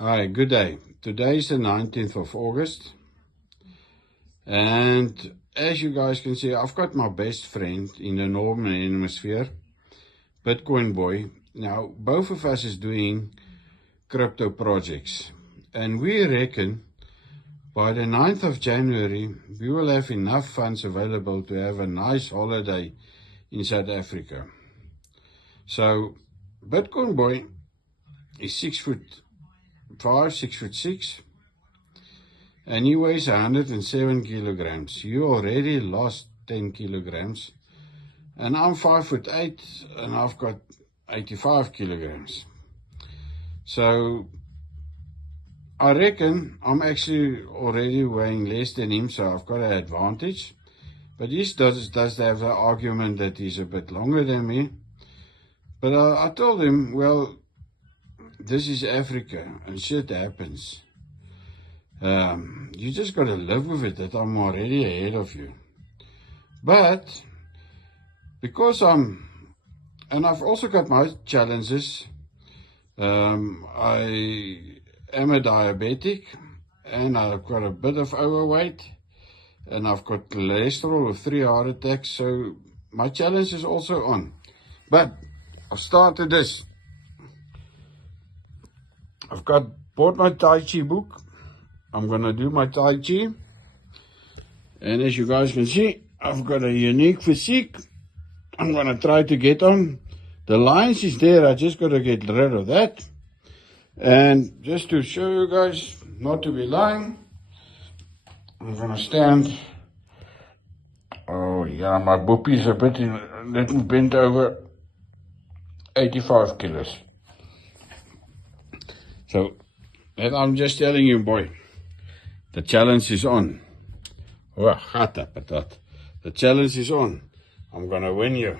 Hi, good day. Today is the 19th of August, and as you guys can see, I've got my best friend in the Northern Hemisphere, Bitcoin Boy. Now, both of us is doing crypto projects, and we reckon by the 9th of January, we will have enough funds available to have a nice holiday in South Africa. So, Bitcoin Boy is 6'5", 6'6", and he weighs 107 kilograms. You already lost 10 kilograms, and I'm 5'8", and I've got 85 kilograms. So I reckon I'm actually already weighing less than him, so I've got an advantage. But he does have the argument that he's a bit longer than me. But I told him, well, this is Africa, and shit happens. You just got to live with it, that I'm already ahead of you. But because and I've also got my challenges. I am a diabetic, and I've got a bit of overweight, and I've got cholesterol with 3 heart attacks, so my challenge is also on. But I've started this. I've bought my Tai Chi book. I'm gonna do my Tai Chi, and as you guys can see, I've got a unique physique. I'm gonna try to get on. The lines is there, I just gotta get rid of that. And just to show you guys, not to be lying, I'm gonna stand. Oh yeah, my boopie is a bit little bent over, 85 kilos. So, and I'm just telling you, boy, the challenge is on. Oh, the challenge is on. I'm gonna win you.